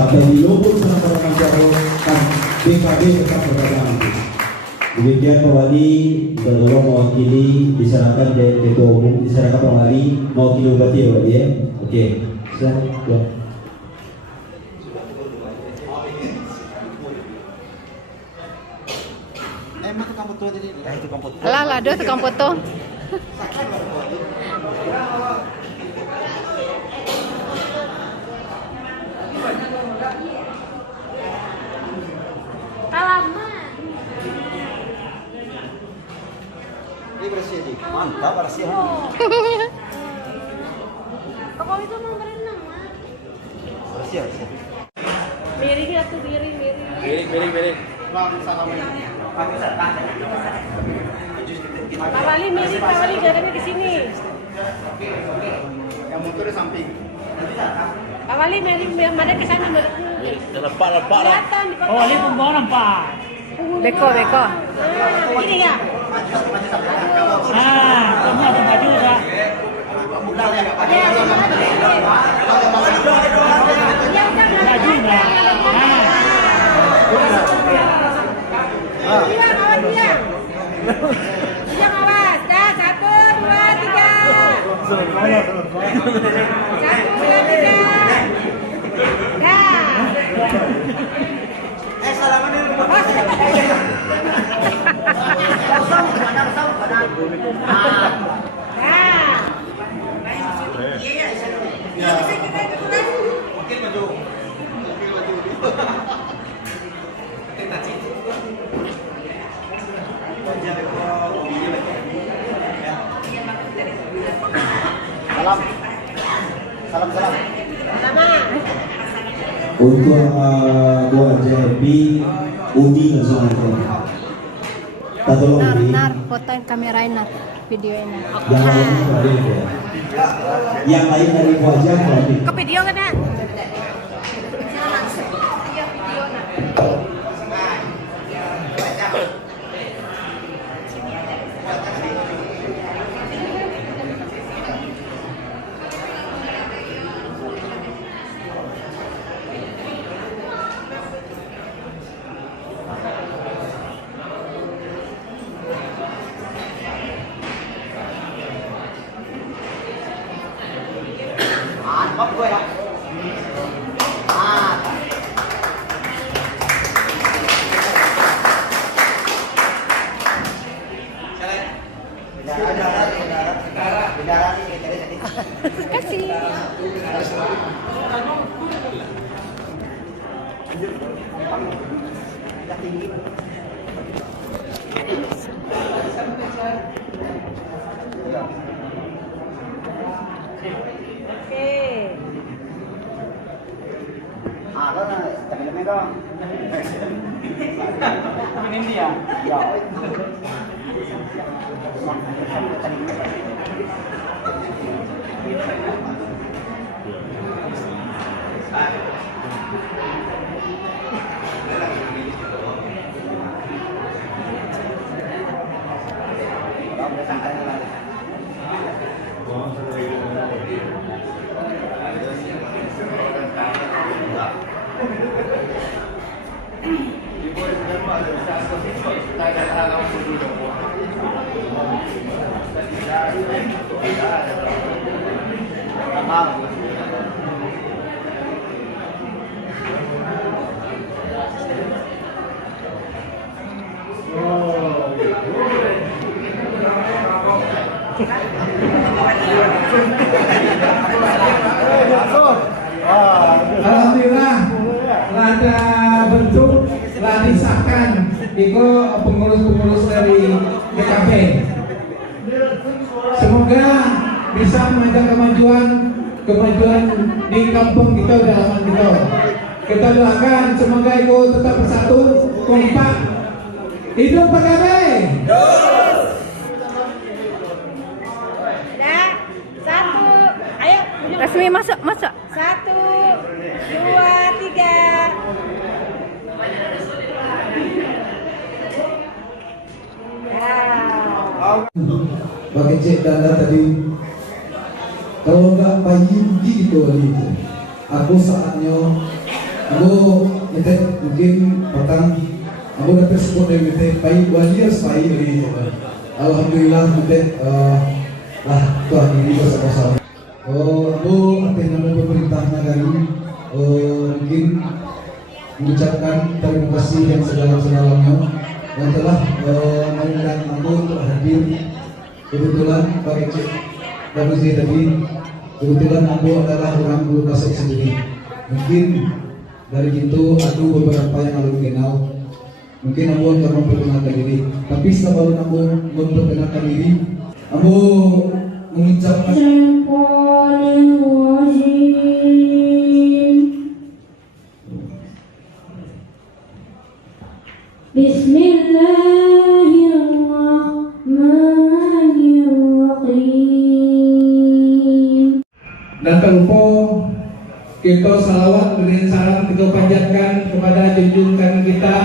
Sampai di lubuk sana pada Manjaro kan BKB tetap berada aman. Demikian Pak Wali berdua mewakili diserahkan dari Ketua Umum, diserahkan Pak Wali mewakili Bupati ya Pak ya. Oke, silakan. Lah, aduh tukang foto. Ini bersih sih, mantap bersih. Kalau itu mau berenang mah. Bersih bersih. Miring atau miring. Bang salam. Pak Wali miring, Pak Wali jalannya ke sini. Yang motornya samping. Pak Wali miring, mana ke sana menurutmu? Lepak lah. Kelihatan di Oh, ini pembawa Pak. Beko. Ini ya. Ah, kamu ada baju dah. Baju dah. Diam awas. Dah 1, 2, 3. 1, 2, 3. Dah. Salaman ini. Salam. Untuk buat JB Udi langsung aja. Tak tolong Udi. Nar, fotoin kamerain nar, videoin nar. Yang lain dari ya. Yang lain dari wajah berarti. Ke video kan ya? Bóc gue lah. Kasih. Ini dia. Alhamdulillah ada bentuk telah disahkan itu pengurus-pengurus dari PKB. Semoga bisa mengajar kemajuan di kampung kita, di halaman kita. Kita doakan semoga itu tetap bersatu, kompak. Hidup PKB. Dah. 1. Ayo. Resmi masuk. 1, 2, 3. Pakai cek dana tadi. Kalau nggak Pak Yudi itu, aku saatnya Aku mungkin petang aku dapat support dari baik wajib baik ini. Alhamdulillah Tuhan ini bersama-sama. Aku atas nama pemerintah negara mungkin mengucapkan terima kasih yang sedalam-sedalamnya yang telah mengundang aku untuk hadir. Kebetulan Pak Cik dan Uzi tadi, kebetulan aku adalah orang Bulu Kasuk sendiri. Mungkin dari itu ada beberapa yang aku kenal. Mungkin aku akan memperkenalkan diri. Tapi sebelum aku memperkenalkan diri, aku mengucapkan Bismillahirrahmanirrahim. dan tak lupa kita salawat dengan salam kita panjatkan kepada junjungan kita